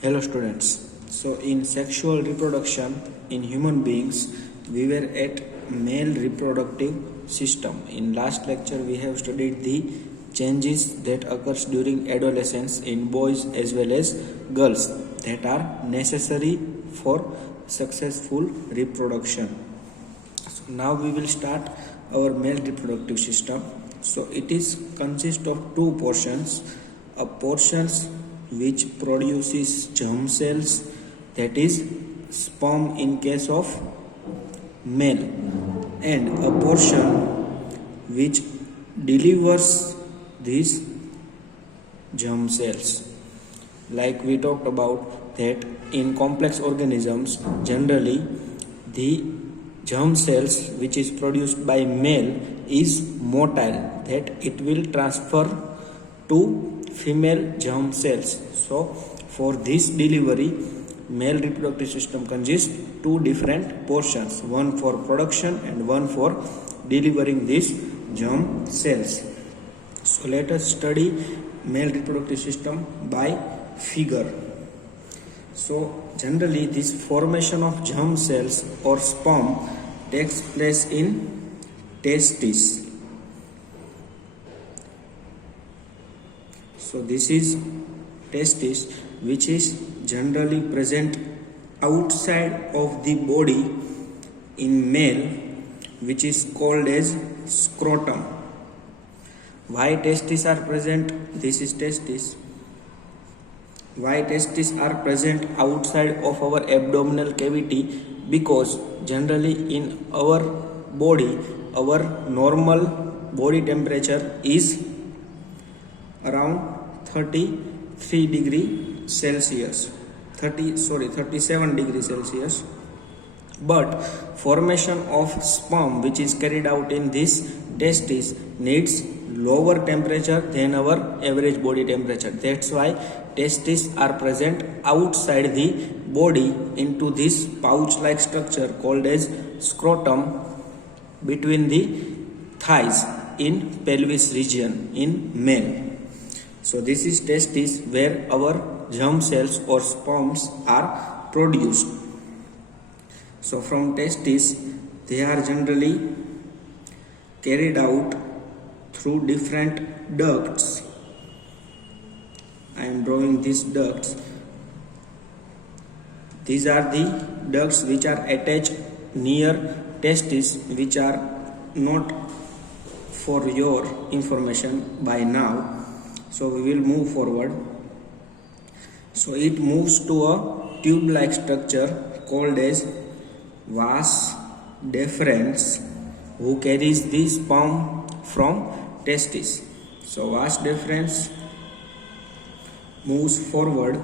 Hello students. So in sexual reproduction in human beings, we were at male reproductive system. In last lecture we have studied the changes that occurs during adolescence in boys as well as girls that are necessary for successful reproduction. So now we will start our male reproductive system. So it is consist of two portions. A portions which produces germ cells, that is sperm in case of male, and a portion which delivers these germ cells. Like we talked about that in complex organisms generally the germ cells which is produced by male is motile, that it will transfer to female germ cells. So for this delivery male reproductive system consists two different portions, one for production and one for delivering these germ cells. So let us study male reproductive system by figure. So generally this formation of germ cells or sperm takes place in testes. So this is testis, which is generally present outside of the body in male, which is called as scrotum. Why testes are present? This is testis. Why testes are present outside of our abdominal cavity? Because generally in our body, our normal body temperature is around 33 degree Celsius, 37 degree Celsius. But formation of sperm which is carried out in this testis needs lower temperature than our average body temperature. That's why testes are present outside the body into this pouch-like structure called as scrotum between the thighs in pelvis region in male. So this is testis where our germ cells or sperms are produced. So from testis they are generally carried out through different ducts. I am drawing these ducts. These are the ducts which are attached near testis, which are not for your information by now. So we will move forward. So it moves to a tube-like structure called as vas deferens, who carries the sperm from testis. So vas deferens moves forward,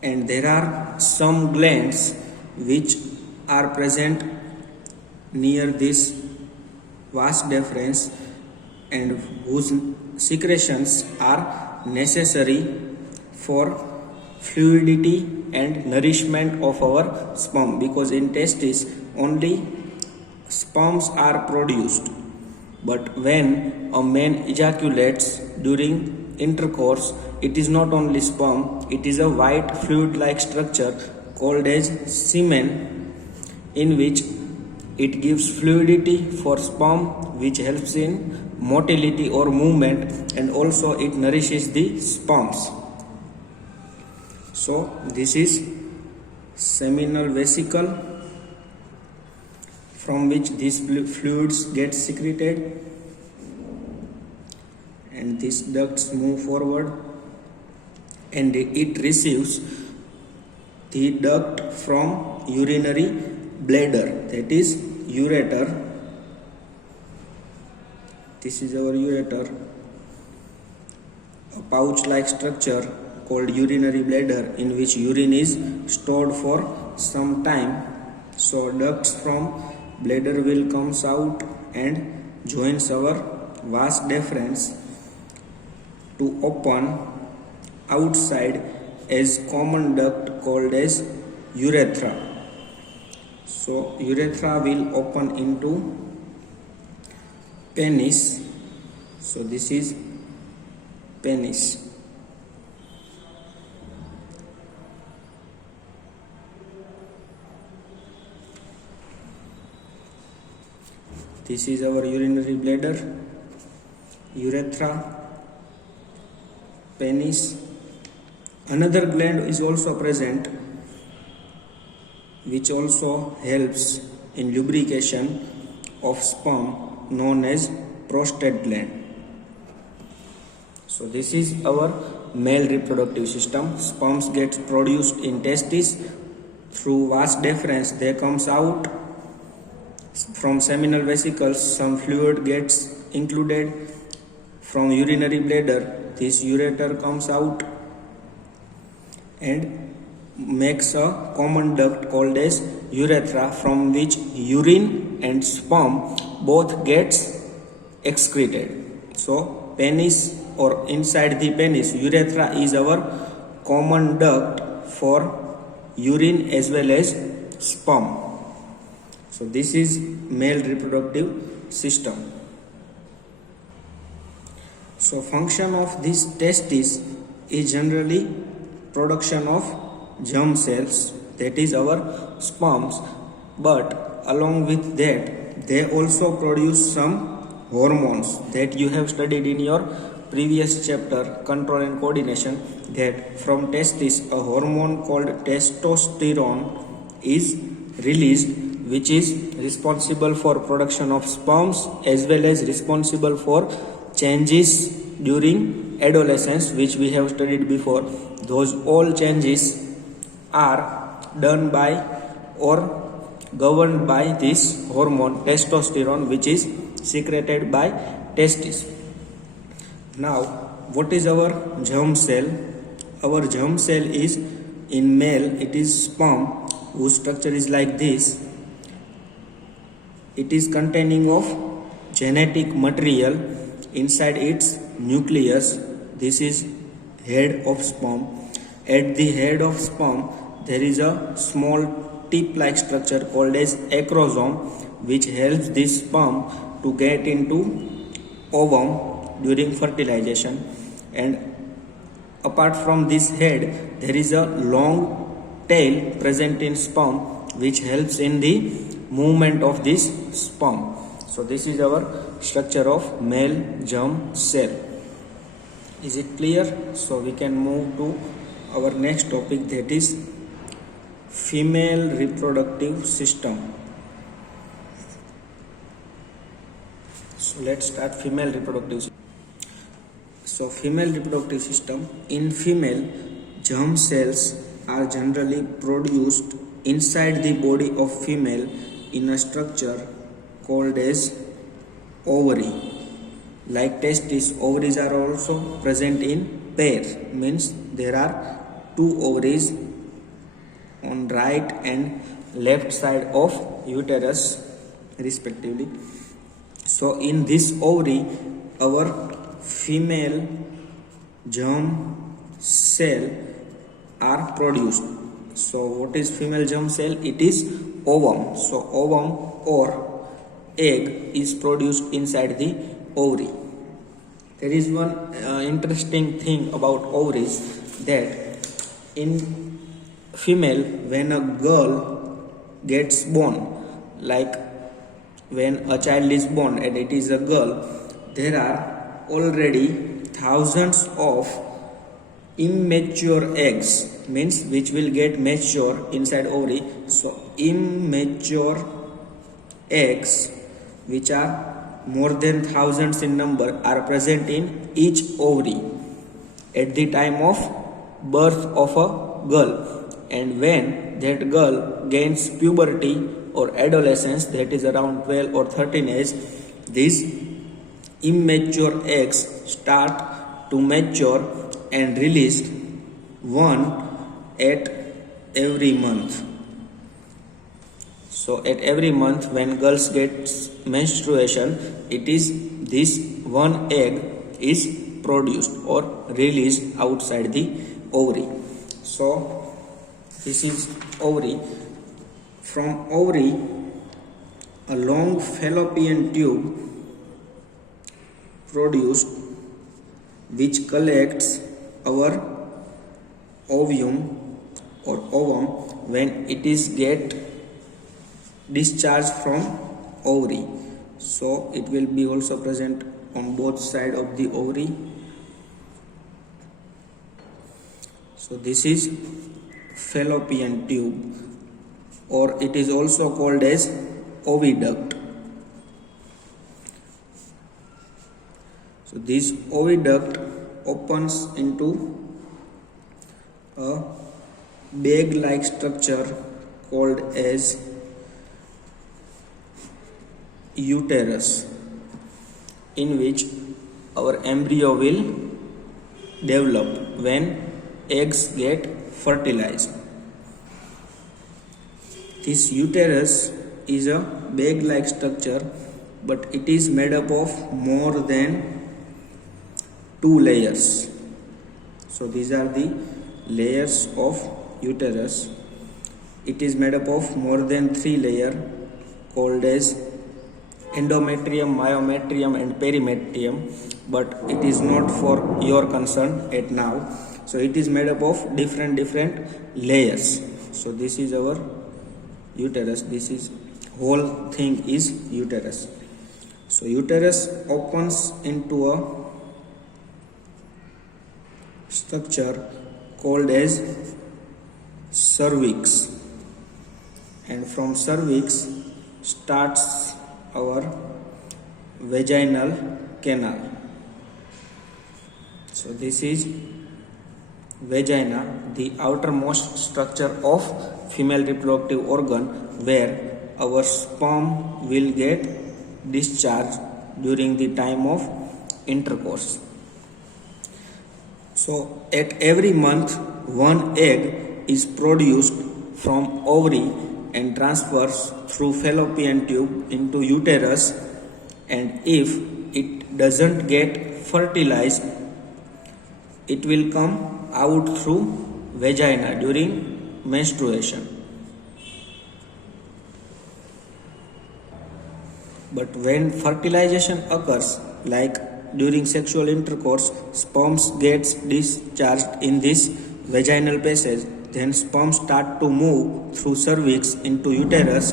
and there are some glands which are present near this vas deferens and whose secretions are necessary for fluidity and nourishment of our sperm, because in testis only sperms are produced, but when a man ejaculates during intercourse, it is not only sperm, it is a white fluid-like structure called as semen, in which it gives fluidity for sperm, which helps in motility or movement, and also it nourishes the sperms. So this is seminal vesicle from which these fluids get secreted, and these ducts move forward and it receives the duct from urinary bladder, that is ureter. This is our ureter, a pouch-like structure called urinary bladder in which urine is stored for some time. So ducts from bladder will comes out and joins our vas deferens to open outside as common duct called as urethra. So urethra will open into penis. So this is penis. This is our urinary bladder, urethra, penis. Another gland is also present which also helps in lubrication of sperm, known as prostate gland. So this is our male reproductive system. Sperms gets produced in testes. Through vas deferens they comes out. From seminal vesicles some fluid gets included. From urinary bladder this ureter comes out and makes a common duct called as urethra, from which urine and sperm both gets excreted. So penis, or inside the penis, urethra is our common duct for urine as well as sperm. So this is male reproductive system. So function of this testis is generally production of germ cells, that is our sperms, but along with that they also produce some hormones that you have studied in your previous chapter, control and coordination, that from testis a hormone called testosterone is released, which is responsible for production of sperms as well as responsible for changes during adolescence, which we have studied before. Those all changes are done by or governed by this hormone testosterone, which is secreted by testis. Now, what is our germ cell? Our germ cell is, in male, it is sperm, whose structure is like this. It is containing of genetic material inside its nucleus. This is head of sperm. At the head of sperm there is a small tip-like structure called as acrosome, which helps this sperm to get into ovum during fertilization. And apart from this head there is a long tail present in sperm, which helps in the movement of this sperm. So this is our structure of male germ cell. Is it clear? So we can move to our next topic, that is female reproductive system. So let's start female reproductive system. So female reproductive system, in female, germ cells are generally produced inside the body of female in a structure called as ovary. Like testis, ovaries are also present in pair, means there are two ovaries on right and left side of uterus respectively. So in this ovary our female germ cell are produced. So what is female germ cell? It is ovum. So ovum or egg is produced inside the ovary. There is one interesting thing about ovaries, that in female, when a girl gets born, like when a child is born and it is a girl, there are already thousands of immature eggs, means which will get mature inside ovary. So immature eggs, which are more than thousands in number, are present in each ovary at the time of birth of a girl. And when that girl gains puberty or adolescence, that is around 12 or 13 age, these immature eggs start to mature and released one at every month. So at every month when girls get menstruation, it is this one egg is produced or released outside the ovary. So this is ovary. From ovary, a long fallopian tube produced, which collects our ovum or ovum when it is get discharged from ovary. So it will be also present on both sides of the ovary. So this is fallopian tube, or it is also called as oviduct. So this oviduct opens into a bag-like structure called as uterus, in which our embryo will develop when eggs get fertilized. This uterus is a bag-like structure, but it is made up of more than 2 layers. So these are the layers of uterus. It is made up of more than 3 layers called as endometrium, myometrium and perimetrium, but it is not for your concern at now. So it is made up of different layers. So this is our uterus. This is whole thing is uterus. So uterus opens into a structure called as cervix, and from cervix starts our vaginal canal. So this is vagina, the outermost structure of female reproductive organ, where our sperm will get discharged during the time of intercourse. So at every month, one egg is produced from ovary and transfers through fallopian tube into uterus, and if it doesn't get fertilized, it will come out through vagina during menstruation. But when fertilization occurs, like during sexual intercourse, sperms gets discharged in this vaginal passage. Then sperm start to move through cervix into uterus,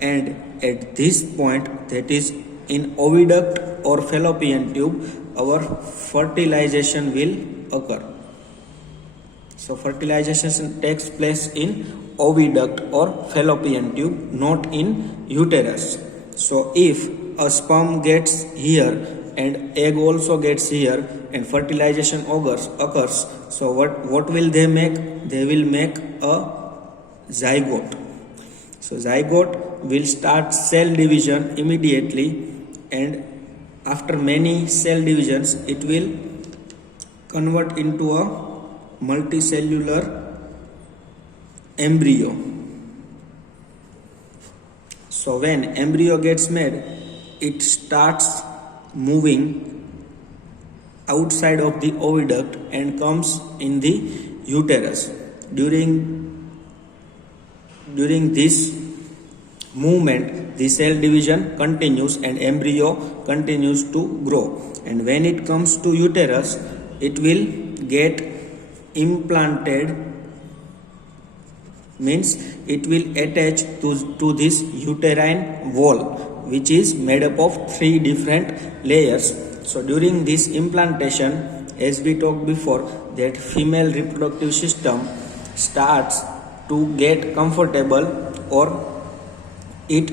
and at this point, that is in oviduct or fallopian tube, our fertilization will occur. So fertilization takes place in oviduct or fallopian tube, not in uterus. So if a sperm gets here and egg also gets here and fertilization occurs, so what will they make? They will make a zygote. So zygote will start cell division immediately, and after many cell divisions it will convert into a multicellular embryo. So when embryo gets made, it starts moving outside of the oviduct and comes in the uterus. During this movement, the cell division continues and embryo continues to grow. And when it comes to uterus, it will get implanted, means it will attach to this uterine wall, which is made up of 3 different layers. So during this implantation, as we talked before, that female reproductive system starts to get comfortable, or it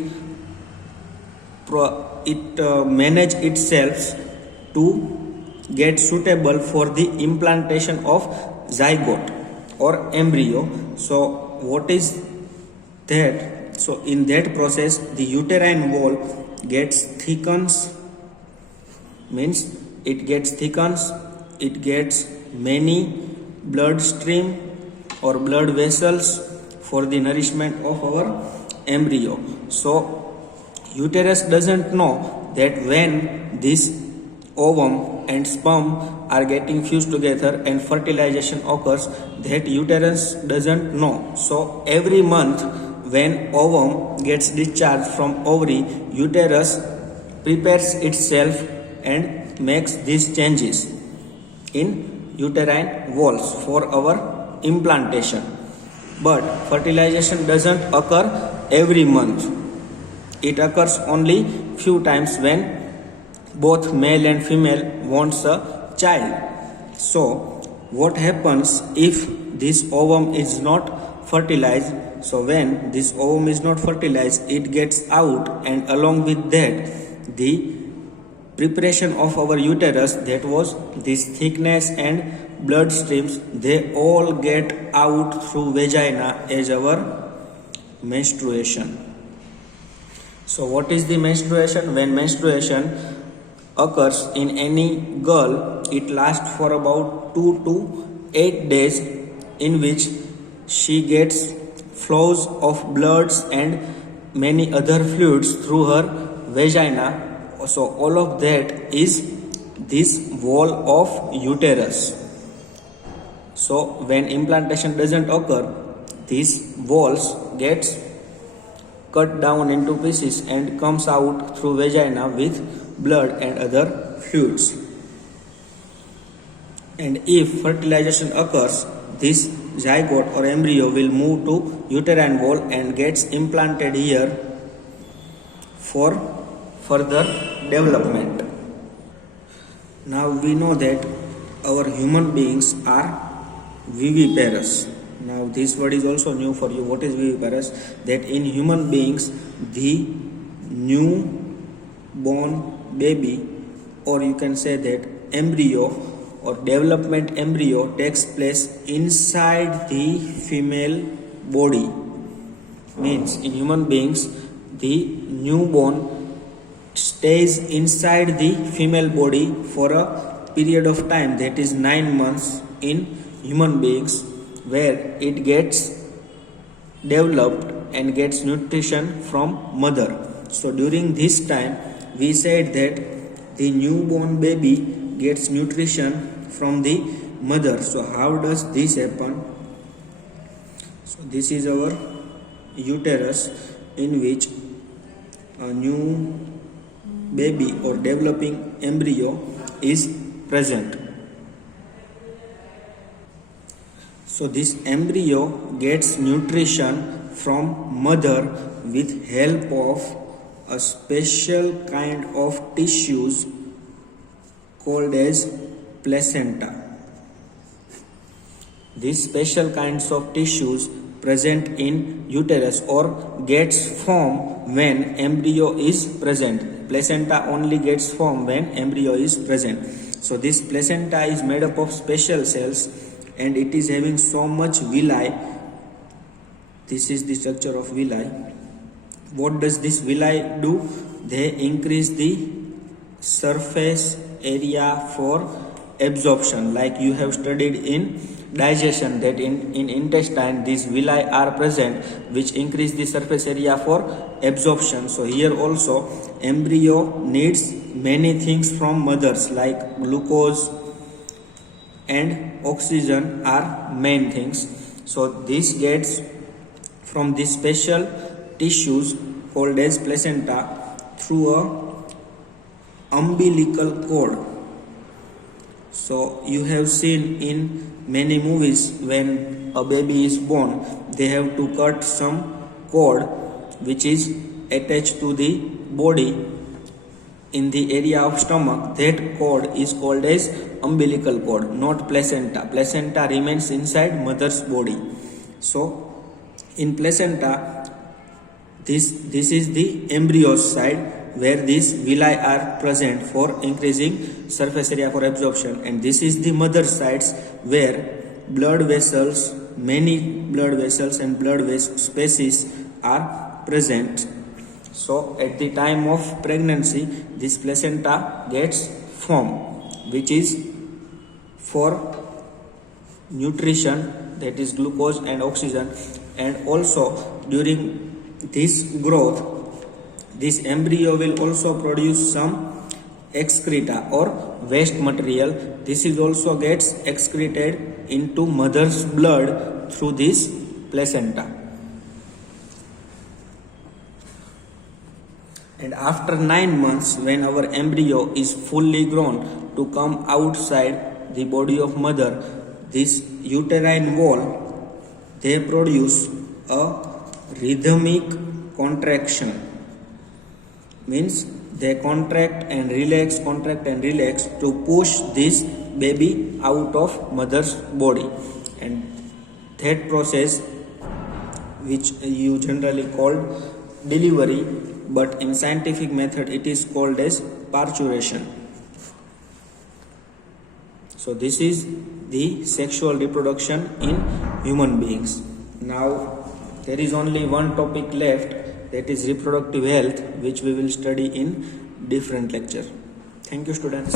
manage itself to get suitable for the implantation of zygote or embryo. So what is that? So in that process, the uterine wall gets thickens, means it gets many blood stream or blood vessels for the nourishment of our embryo. So uterus doesn't know that when this ovum and sperm are getting fused together and fertilization occurs, that uterus doesn't know. So every month when ovum gets discharged from ovary, uterus prepares itself and makes these changes in uterine walls for our implantation. But fertilization doesn't occur every month. It occurs only few times when both male and female wants a child. So what happens if this ovum is not fertilized? So when this ovum is not fertilized, it gets out, and along with that the preparation of our uterus, that was this thickness and blood streams, they all get out through vagina as our menstruation. So what is the menstruation? When menstruation occurs in any girl, it lasts for about 2 to 8 days, in which she gets flows of bloods and many other fluids through her vagina. So all of that is this wall of uterus. So when implantation doesn't occur, these walls gets cut down into pieces and comes out through vagina with blood and other fluids. And if fertilization occurs, this zygote or embryo will move to uterine wall and gets implanted here for further development. Now we know that our human beings are viviparous. Now this word is also new for you. What is viviparous? That in human beings, the newborn baby, or you can say that embryo or development embryo, takes place inside the female body. Means in human beings, the newborn stays inside the female body for a period of time, that is 9 months in human beings, where it gets developed and gets nutrition from mother. So during this time, we said that the newborn baby gets nutrition from the mother. So how does this happen? So this is our uterus, in which a new baby or developing embryo is present. So this embryo gets nutrition from mother with help of a special kind of tissues called as placenta. These special kinds of tissues present in uterus or gets formed when embryo is present. Placenta only gets formed when embryo is present. So this placenta is made up of special cells, and it is having so much villi. This is the structure of villi. What does this villi do? They increase the surface area for absorption. Like you have studied in digestion, that in intestine these villi are present, which increase the surface area for absorption. So here also embryo needs many things from mothers, like glucose and oxygen are main things. So this gets from these special tissues called as placenta through a umbilical cord. So you have seen in many movies, when a baby is born, they have to cut some cord which is attached to the body in the area of stomach. That cord is called as umbilical cord, not placenta. Placenta remains inside mother's body. So in placenta, this is the embryo's side, where these villi are present for increasing surface area for absorption, and this is the mother sides, where blood vessels, many blood vessels and blood species are present. So at the time of pregnancy, this placenta gets formed, which is for nutrition, that is glucose and oxygen. And also during this growth, this embryo will also produce some excreta or waste material. This is also gets excreted into mother's blood through this placenta. And after 9 months, when our embryo is fully grown to come outside the body of mother, this uterine wall, they produce a rhythmic contraction. Means they contract and relax to push this baby out of mother's body, and that process, which you generally called delivery, but in scientific method it is called as parturition. So this is the sexual reproduction in human beings. Now there is only one topic left, that is reproductive health, which we will study in different lecture. Thank you, students.